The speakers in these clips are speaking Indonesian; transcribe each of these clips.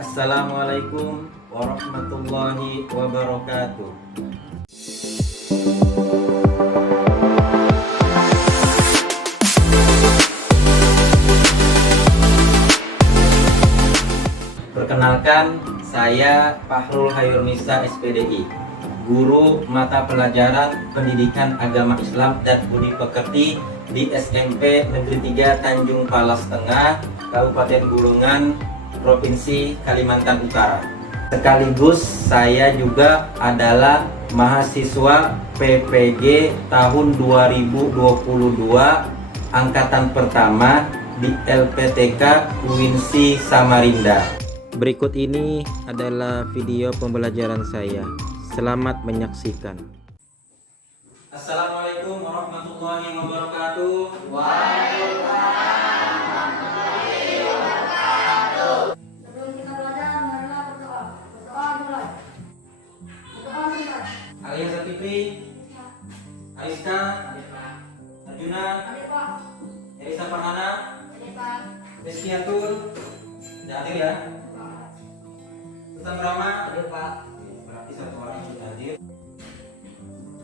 Assalamualaikum warahmatullahi wabarakatuh. Perkenalkan, saya Fahrul Hayurnisa SPDI, guru mata pelajaran Pendidikan Agama Islam dan Budi Pekerti di SMP Negeri 3 Tanjung Palas Tengah, Kabupaten Bulungan, Provinsi Kalimantan Utara. Sekaligus saya juga adalah mahasiswa PPG tahun 2022 angkatan pertama di LPTK UINSI Samarinda. Berikut ini adalah video pembelajaran saya. Selamat menyaksikan. Assalamualaikum warahmatullahi wabarakatuh. Sebelum kita belajar, marilah berdoa. Berdoa dimulai. Berdoa dimulai. Alia Satifri, Aiska, Arjuna, Adik Pak. Elisa Farhana, Adik Pak. Rizky Atul, sudah hadir ya. Sultan Brahma, Hadir Pak. berarti satu orang sudah hadir.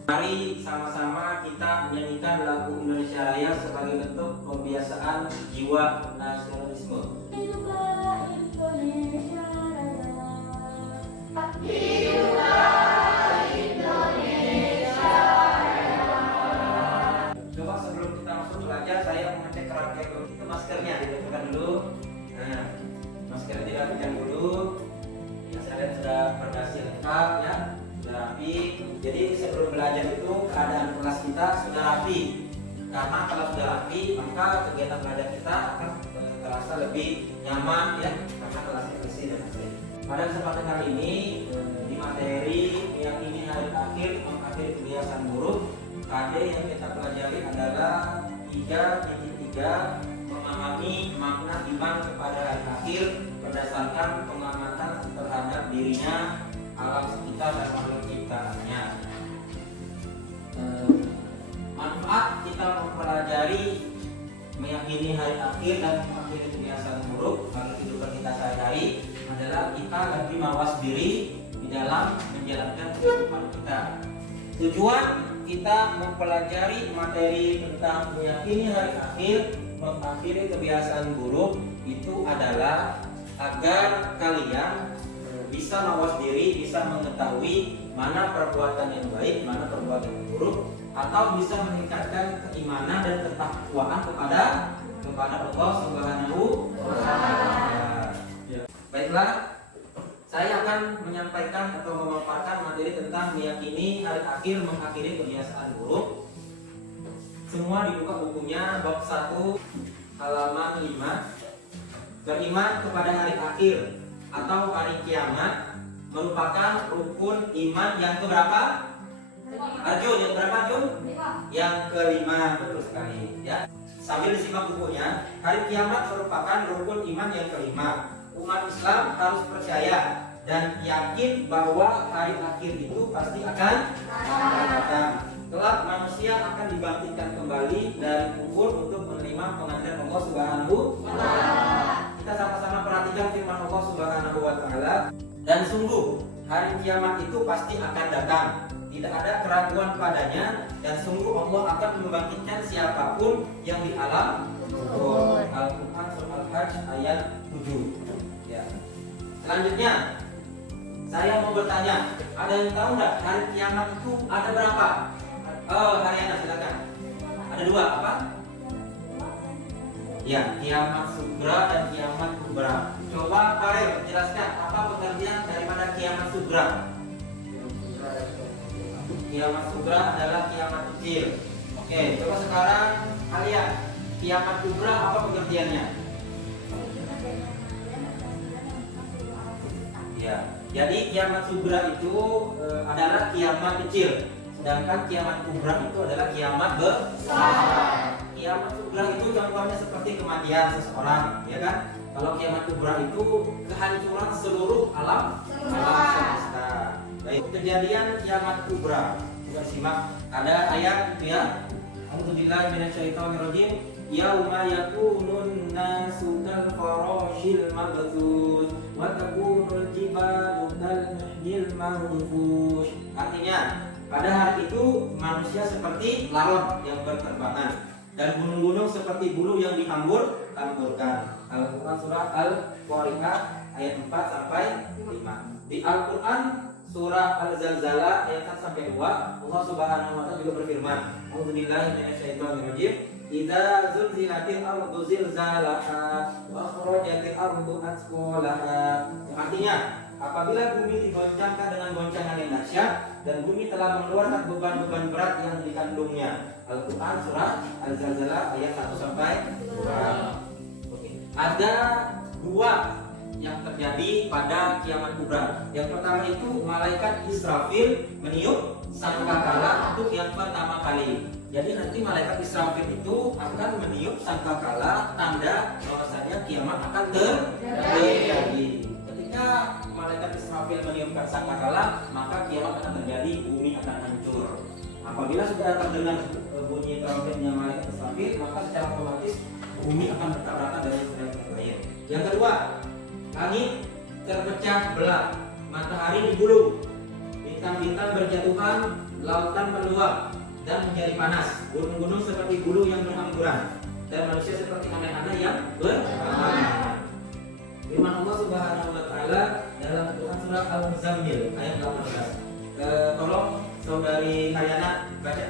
Mari sama-sama kita menyanyikan lagu Indonesia Raya sebagai bentuk pembiasaan jiwa nasionalisme. Hiduplah Indonesia Raya. Coba sebelum kita masuk belajar, saya mengecek rangkaian dulu. Itu maskernya dirapikan dulu. Nah, maskernya dirapikan dulu. Ya, saya lihat sudah berdasi lengkap ya, sudah rapi. Jadi sebelum belajar itu keadaan kelas kita sudah rapi. Karena kalau sudah rapi, maka kegiatan belajar kita akan terasa lebih nyaman ya, karena kelasnya bersih dan asri. Pada kesempatan kali ini di materi yang ini hari akhir mengakhiri kebiasaan buruk, KD yang kita pelajari adalah 3.3 memahami makna iman kepada hari akhir berdasarkan pengamatan terhadap dirinya, alam sekitar dan makhluk ciptaannya. Manfaat kita mempelajari meyakini hari akhir dan mengakhiri kebiasaan buruk bagi kehidupan kita sehari-hari adalah kita lebih mawas diri di dalam menjalankan kehidupan kita. Tujuan kita mempelajari materi tentang meyakini hari akhir, mengakhiri kebiasaan buruk itu adalah agar kalian bisa mawas diri, bisa mengetahui mana perbuatan yang baik, mana perbuatan yang buruk, atau bisa meningkatkan keimanan dan ketakwaan kepada Allah Subhanahu wa Ta'ala. Baiklah, saya akan menyampaikan atau memaparkan materi tentang meyakini hari akhir mengakhiri kebiasaan buruk. Semua dibuka bukunya bab 1 halaman 5. Beriman kepada hari akhir atau hari kiamat merupakan rukun iman yang keberapa? Arjun, yang berapa Arjun? Yang kelima, betul sekali ya. Sambil disimak bukunya, hari kiamat merupakan rukun iman yang kelima. Umat Islam harus percaya dan yakin bahwa hari akhir itu pasti akan datang. Kelak manusia akan dibangkitkan kembali dari kubur untuk menerima pengadilan Allah Subhanahu wa Ta'ala. Kita sama-sama perhatikan firman Allah Subhanahu wa Ta'ala. Dan sungguh hari kiamat itu pasti akan datang. Tidak ada keraguan padanya, dan sungguh Allah akan membangkitkan siapapun yang di alam kubur. Al-Quran Surah Al-Hajj ayat 7. Ya. Selanjutnya, saya mau bertanya, ada yang tahu nggak hari kiamat itu ada berapa? Haryana silakan. Ada 2 apa? Ya, kiamat sugra dan kiamat kubra. Coba Farel jelaskan apa pengertian daripada kiamat sugra. Kiamat sugra adalah kiamat kecil. Oke, coba sekarang kalian kiamat kubra apa pengertiannya? Ya, jadi kiamat sugra itu adalah kiamat kecil, sedangkan kiamat kubra itu adalah kiamat besar. Kiamat sugra itu contohnya seperti kematian seseorang, ya kan? Kalau kiamat kubra itu kehancuran seluruh alam semesta. Baik, kejadian kiamat kubra. Kita simak, ada ayat itu ya. A'udzubillahi minasyaitonirrajim. Yauma yakunun nasu kal farashil mabthus wa takunu Pada hari itu manusia seperti lalat yang berterbangan dan gunung-gunung seperti bulu yang dihambur-hamburkan. Al-Quran surah Al-Qari'ah ayat 4 sampai 5. Di Al-Quran surah Al-Zalzalah ayat 1 sampai 2, Allah Subhanahu wa taala juga berfirman, "A'udzubillahi minasyaitonirrajim. Idza zulzilatil ardu zilzalaha wa akhrajatil ardu athqalaha." Yang artinya, apabila bumi digoncangkan dengan goncangan yang dahsyat dan bumi telah mengeluarkan beban-beban berat yang dikandungnya. Al-Quran surah Al-Zalzalah ayat 1 sampai 2. Oke. Ada dua yang terjadi pada kiamat kubra. Yang pertama itu malaikat Israfil meniup sangkakala untuk yang pertama kali. Jadi nanti malaikat Israfil itu akan meniup sangkakala, tanda bahwasanya kiamat akan terjadi. Ketika malaikat Israfil meniupkan sangkakala, maka kiamat akan terjadi, bumi akan hancur. Apabila sudah terdengar bunyi trompetnya malaikat Israfil, maka secara otomatis bumi akan bertabrakan dengan yang lain. Yang kedua, langit terpecah belah, matahari digulung, bintang-bintang berjatuhan, lautan meluap dan menjadi panas, gunung-gunung seperti bulu yang berhamburan, dan manusia seperti anak-anak yang berhamburan. Firman Allah Subhanahu wa taala dalam Quran surah Al-Muzammil ayat 18. Tolong saudari Haryana baca.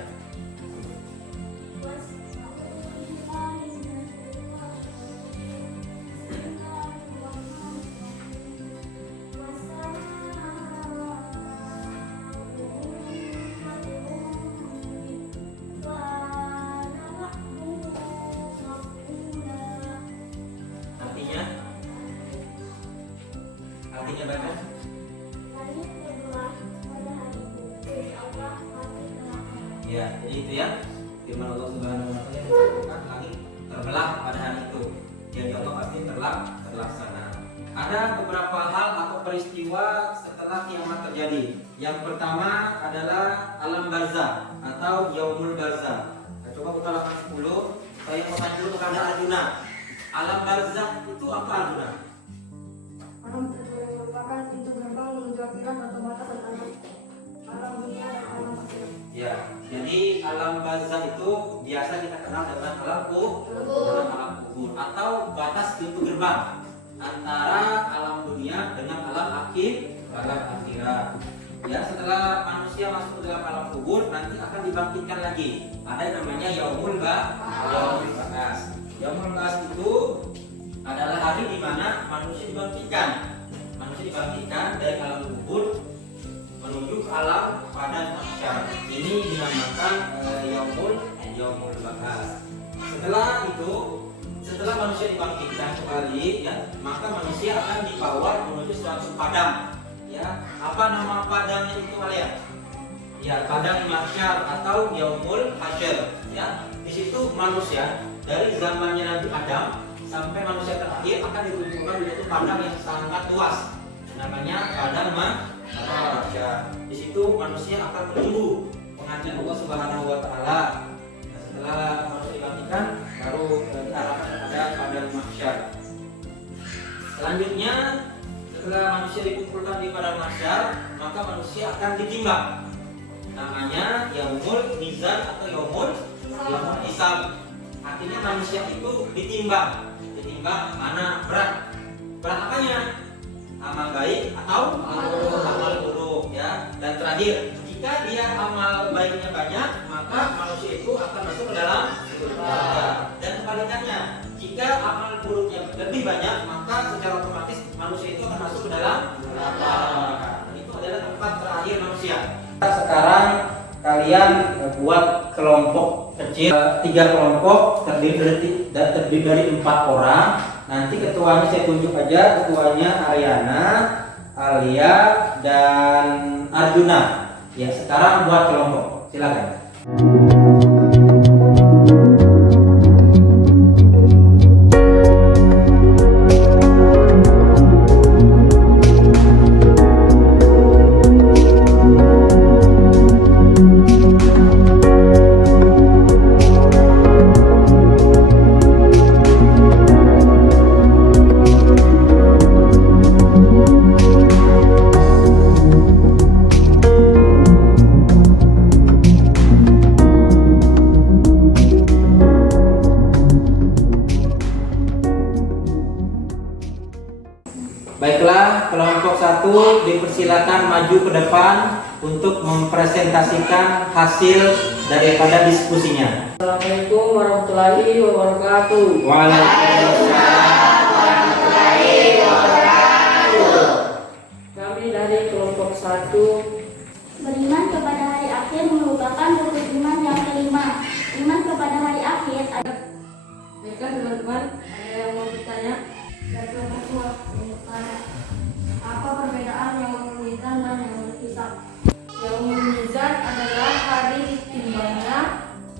Artinya baca. Ya, jadi itu ya firman Allah Subhanahu wa taala yang langit terbelah pada hari itu. Jadi Allah pasti terlaksana. Ada beberapa hal atau peristiwa setelah kiamat terjadi. Yang pertama adalah alam barzah atau yaumul barzah. Nah, coba buka halaman 10. Saya mau tanya dulu kepada Arjuna. Alam barzah itu apa, Arjuna? Alam yang merupakan pintu gerbang menuju akhirat atau batas antara alam dunia dan alam akhirat. Ya, jadi alam barzah itu biasa kita kenal dengan alam kubur atau batas pintu gerbang antara alam dunia dengan alam akhirat. Ya, setelah manusia masuk ke dalam alam kubur nanti akan dibangkitkan lagi. Ada yang namanya yaumul ba'ats. Yaumul ba'ats itu adalah hari di mana manusia dibangkitkan. Manusia dibangkitkan dari alam kubur menuju ke alam pada mahsyar. Ini dinamakan yaumul ba'ats. Setelah manusia dibangkitkan kembali, ya, maka manusia akan dibawa menuju suatu padang. Ya, apa nama padangnya itu kalian? Ya, padang mahsyar atau yaumul hasyr. Ya, di situ manusia dari zamannya Nabi Adam sampai manusia terakhir akan dikumpulkan di suatu padang yang sangat luas. Namanya padang mahsyar. Di situ manusia akan menunggu pengadilan Allah Subhanahu wa taala. Nah, setelah manusia dibangkitkan baru diarahkan kepada padang mahsyar. Selanjutnya setelah manusia dikumpulkan di padang mahsyar, maka manusia akan ditimbang. Namanya yaumul mizan atau yaumul hisab. Artinya manusia itu ditimbang mana berat apanya, amal baik atau amal buruk, ya. Dan terakhir, jika dia amal baiknya banyak, maka manusia itu akan masuk ke dalam surga. Dan kebalikannya, jika amal buruknya lebih banyak, maka secara otomatis manusia itu akan masuk ke dalam neraka. Itu adalah tempat terakhir manusia. Sekarang kalian buat kelompok kecil, 3 kelompok terdiri dari 4 orang. Nanti ketuanya saya tunjuk aja, ketuanya Aryana, Alia, dan Arjuna. Ya, sekarang buat kelompok, silakan. Baiklah, kelompok 1 dipersilakan maju ke depan untuk mempresentasikan hasil daripada diskusinya. Assalamualaikum warahmatullahi wabarakatuh. Waalaikumsalam warahmatullahi wabarakatuh. Kami dari kelompok 1 Beriman kepada hari akhir merupakan rukun iman yang kelima. Iman kepada hari akhir adalah Baiklah teman-teman, ada yang mau bertanya? Dan kelompok 2 bertanya, apa perbedaan yaumul mizan dan yaumul hisab? Yaumul mizan adalah hari ditimbangnya,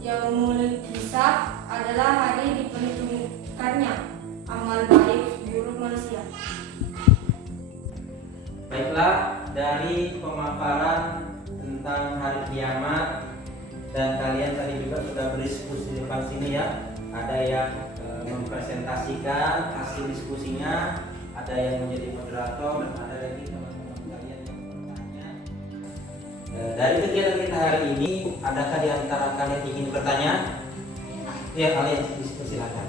yaumul hisab adalah hari diperhitungkannya amal baik buruk manusia. Baiklah, dari pemaparan tentang hari kiamat dan kalian tadi juga sudah berdiskusi di depan sini ya. Ada yang mempresentasikan hasil diskusinya, ada yang menjadi moderator, dan ada lagi teman-teman kalian yang bertanya. Dari kegiatan kita hari ini, adakah di antara kalian ingin bertanya? Ya, kalian silakan.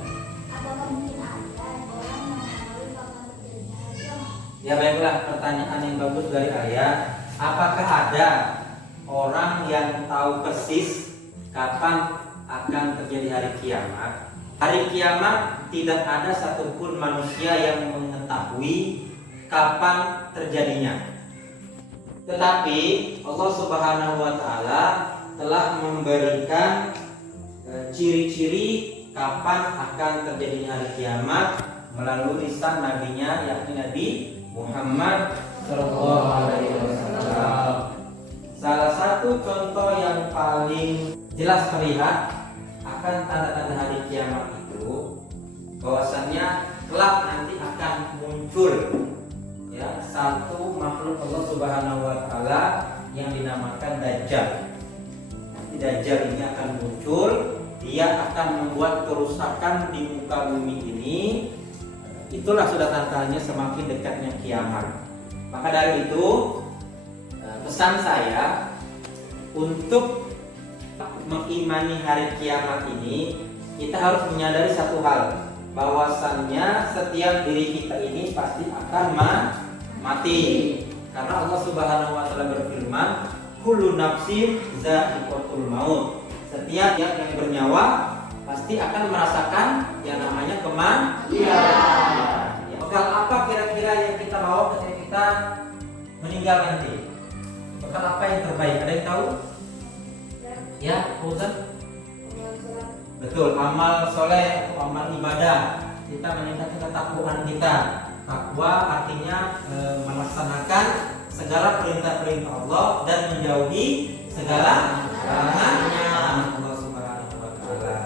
apakah mungkin ada orang yang mengetahui kapan terjadinya hari kiamat? Ya baiklah, pertanyaan yang bagus dari Arya. Apakah ada orang yang tahu persis kapan akan terjadi hari kiamat? Hari kiamat tidak ada satupun manusia yang mengetahui kapan terjadinya. Tetapi Allah Subhanahu wa taala telah memberikan ciri-ciri kapan akan terjadinya hari kiamat melalui lisan nabinya, yakni Nabi Muhammad Sallallahu Alaihi Wasallam. Salah satu contoh yang paling jelas terlihat akan tanda-tanda hari kiamat itu, bahwasannya kelak nanti akan muncul ya satu makhluk Allah Subhanahu Wa Taala yang dinamakan Dajjal. Nanti Dajjal ini akan muncul, dia akan membuat kerusakan di muka bumi ini. Itulah sudah tanda-tandanya semakin dekatnya kiamat. Maka dari itu pesan saya untuk mengimani hari kiamat ini, kita harus menyadari satu hal, bahwasannya setiap diri kita ini pasti akan mati. Karena Allah Subhanahu wa taala berfirman, kullu nafsin dha'iqatul maut. Setiap yang bernyawa pasti akan merasakan yang namanya kematian. Ya, bekal apa kira-kira yang kita bawa ketika kita meninggal nanti? Bekal apa yang terbaik? Ada yang tahu? Ya, Ustaz? Betul, amal soleh atau amal ibadah. Kita meningkatkan ketakwaan kita. Takwa artinya melaksanakan segala perintah-perintah Allah dan menjauhi segala larangannya Allah Subhanahu wa taala.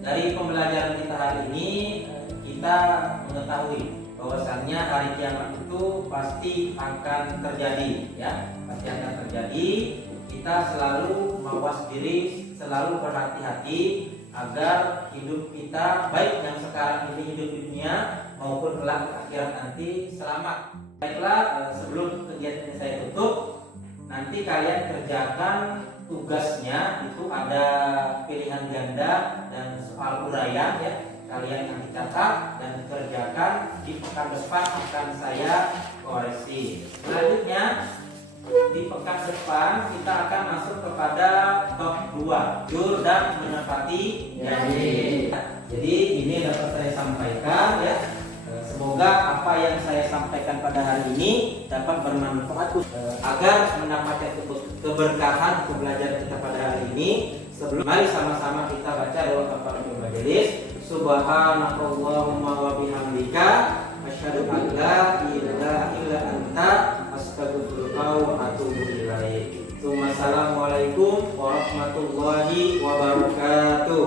Dari pembelajaran kita hari ini, kita mengetahui bahwasannya hari kiamat itu pasti akan terjadi, ya, pasti akan terjadi. Kita selalu mawas diri, selalu berhati-hati agar hidup kita, baik yang sekarang ini hidup di dunia maupun kelak di akhirat nanti, selamat. Baiklah, sebelum kegiatan ini saya tutup, nanti kalian kerjakan tugasnya, itu ada pilihan ganda dan soal uraian, ya. Kalian yang dicatat dan dikerjakan, di pekan depan akan saya koreksi. Selanjutnya di pekan depan kita akan masuk kepada bab 2, jujur dan menepati janji. Jadi ini dapat saya sampaikan, ya. Semoga apa yang saya sampaikan pada hari ini dapat bermanfaat agar mendapatkan keberkahan pembelajaran kita pada hari ini. Mari sama-sama kita baca doa kafaratul majelis. Subhanakallahumma wa bihamdika asyhadu an la ilaha illa anta astaghfiruka wa atubu ilaik. Assalamualaikum warahmatullahi wabarakatuh.